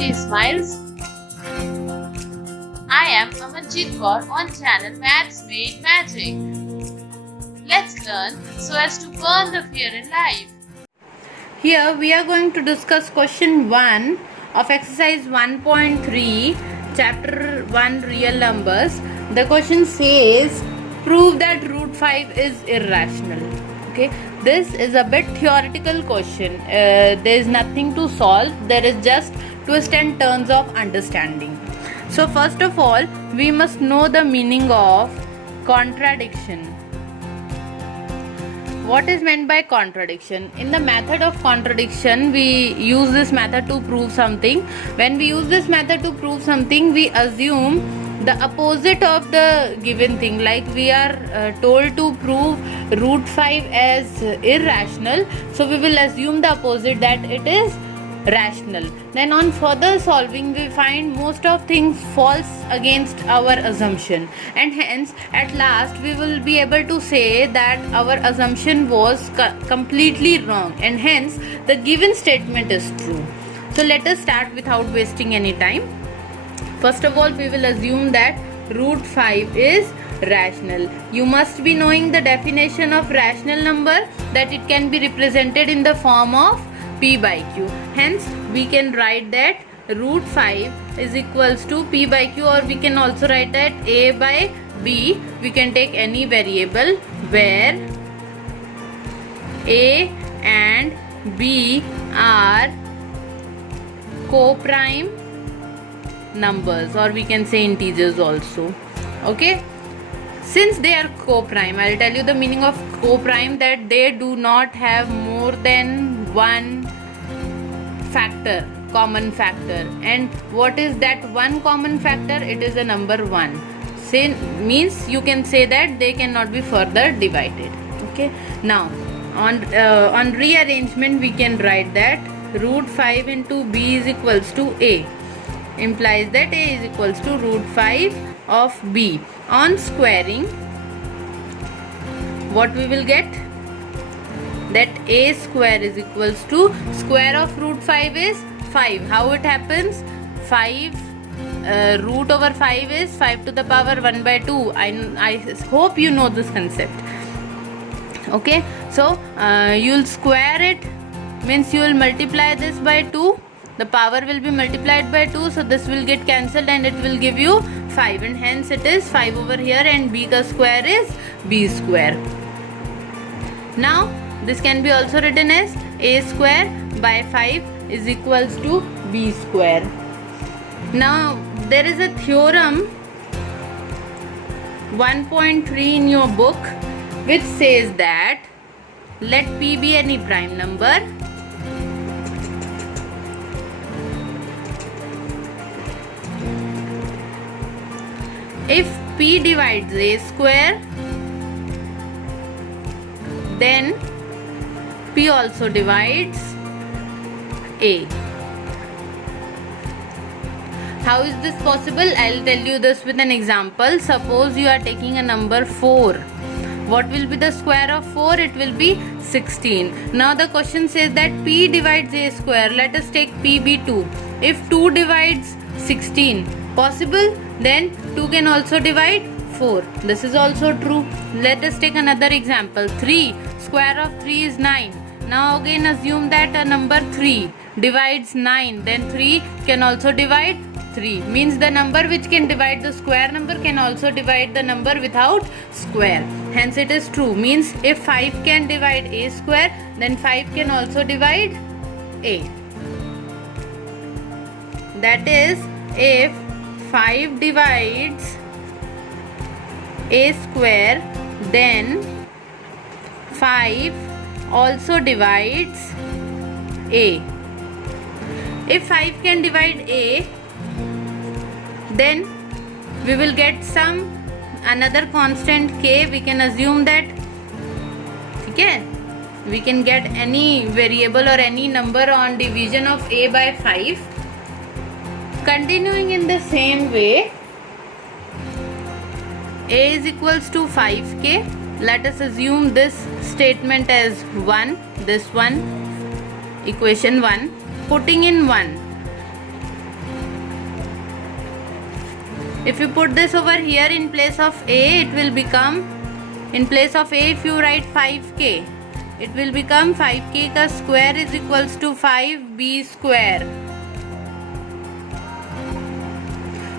Smiley Smiles. I am Amanjit Kaur on channel Maths Made Magic. Let's learn so as to burn the fear in life. Here we are going to discuss question 1 of exercise 1.3 chapter 1 real numbers. The question says prove that root 5 is irrational. Okay, this is a bit theoretical question. There is nothing to solve. There is just twist and turns of understanding. So first of all, we must know the meaning of contradiction. What is meant by contradiction? In the method of contradiction, we use this method to prove something. When we use this method to prove something, we assume the opposite of the given thing. Like we are told to prove root 5 as irrational, so we will assume the opposite, that it is rational. Then on further solving, we find most of things false against our assumption, and hence at last we will be able to say that our assumption was completely wrong, and hence the given statement is true. So let us start without wasting any time. First of all, we will assume that root 5 is rational. You must be knowing the definition of rational number, that it can be represented in the form of p by q. Hence we can write that root 5 is equals to p by q, or we can also write that a by b. We can take any variable where a and b are co-prime numbers, or we can say integers also. Okay, since they are co-prime, I'll tell you the meaning of co-prime, that they do not have more than one factor, common factor. And what is that one common factor? It is the number 1. Means you can say that they cannot be further divided. Okay, now on rearrangement, we can write that root 5 into b is equals to a, implies that a is equals to root 5 of b. On squaring, what we will get? That a square is equals to square of root 5 is 5. How it happens? 5 root over 5 is 5 to the power 1 by 2. I hope you know this concept. Okay, so you'll square it, means you will multiply this by 2. The power will be multiplied by 2, so this will get cancelled and it will give you 5, and hence it is 5 over here, and b ka square is b square. Now this can be also written as a square by 5 is equals to b square. Now there is a theorem 1.3 in your book which says that let p be any prime number, if p divides a square, then p also divides a. How is this possible? I'll tell you this with an example. Suppose you are taking a number 4. What will be the square of 4? It will be 16. Now the question says that p divides a square. Let us take p be 2. If 2 divides 16, possible? Then 2 can also divide 4. This is also true. Let us take another example. 3. Square of 3 is 9. Now again assume that a number 3 divides 9. Then 3 can also divide 3. Means the number which can divide the square number can also divide the number without square. Hence it is true. Means if 5 can divide a square, then 5 can also divide a. That is, if 5 divides a square, then 5 also divides a. If 5 can divide a, then we will get another constant k. We can assume that, okay, we can get any variable or any number on division of a by 5. Continuing in the same way, a is equals to 5k. Let us assume this statement as 1, this one, equation 1. Putting in 1, If you put this over here in place of a, it will become, in place of a if you write 5k, it will become 5k ka square is equals to 5b square.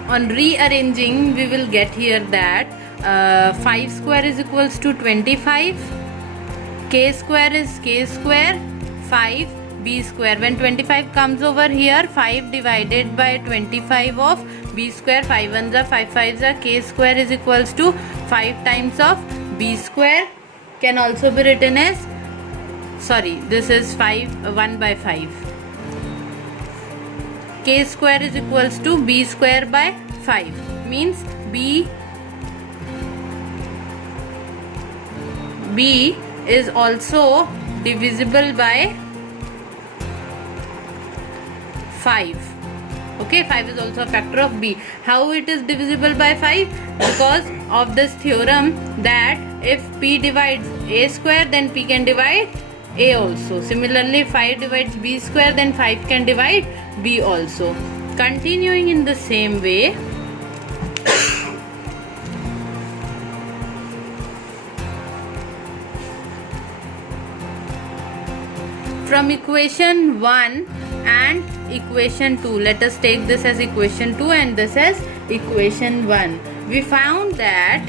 On rearranging, we will get here that 5 square is equals to 25, k square is k square, 5 b square. When 25 comes over here, 5 divided by 25 of b square, 5 ones are 5 5s are, k square is equals to 5 times of b square, can also be written as, sorry, this is 1 by 5. K square is equals to b square by 5, means b is also divisible by 5. Okay, 5 is also a factor of b. How it is divisible by 5? Because of this theorem that if p divides a square, then p can divide a also. Similarly, 5 divides b square, then 5 can divide b also. Continuing in the same way, from equation 1 and equation 2, let us take this as equation 2 and this as equation 1. We found that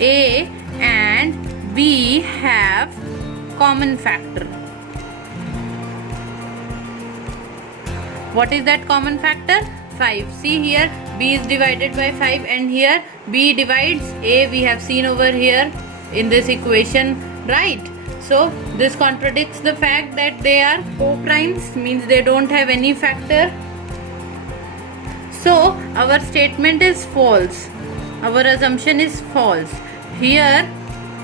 a and b have common factor. What is that common factor? 5. See here, b is divided by 5 and here b divides a, we have seen over here in this equation, right? So this contradicts the fact that they are co-primes, means they don't have any factor. So our statement is false. Our assumption is false. Here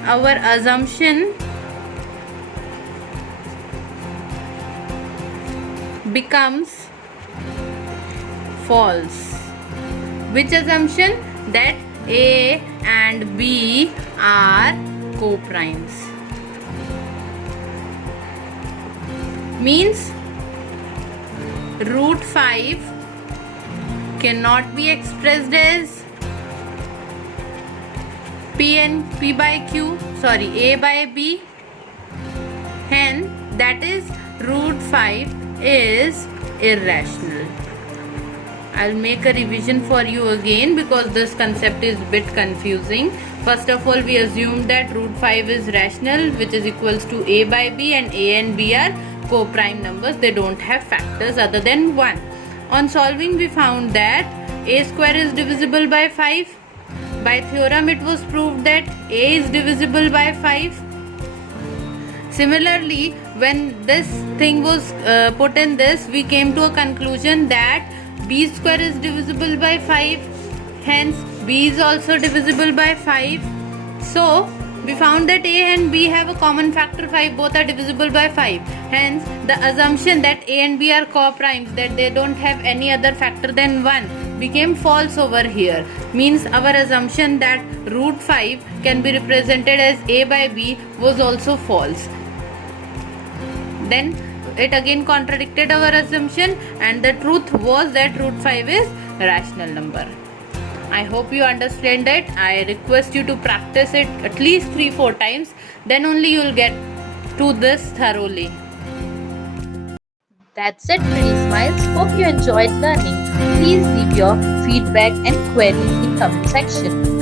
our assumption becomes false. Which assumption? That a and b are co-primes. Means root 5 cannot be expressed as a by b, hence that is root 5 is irrational. I'll make a revision for you again because this concept is a bit confusing. First of all, we assumed that root 5 is rational, which is equals to a by b, and a and b are co-prime numbers. They don't have factors other than 1. On solving, we found that a square is divisible by 5. By theorem, it was proved that a is divisible by 5. Similarly, when this thing was put in this, we came to a conclusion that b square is divisible by 5. Hence, b is also divisible by 5. So, we found that a and b have a common factor 5. Both are divisible by 5. Hence, the assumption that a and b are co-primes, that they don't have any other factor than 1, became false over here. Means our assumption that root 5 can be represented as a by b was also false. Then it again contradicted our assumption, and the truth was that root 5 is a rational number. I hope you understand it. I request you to practice it at least 3-4 times, then only you will get to this thoroughly. That's it, Pretty Smiles. Hope you enjoyed learning. Please leave your feedback and queries in comment section.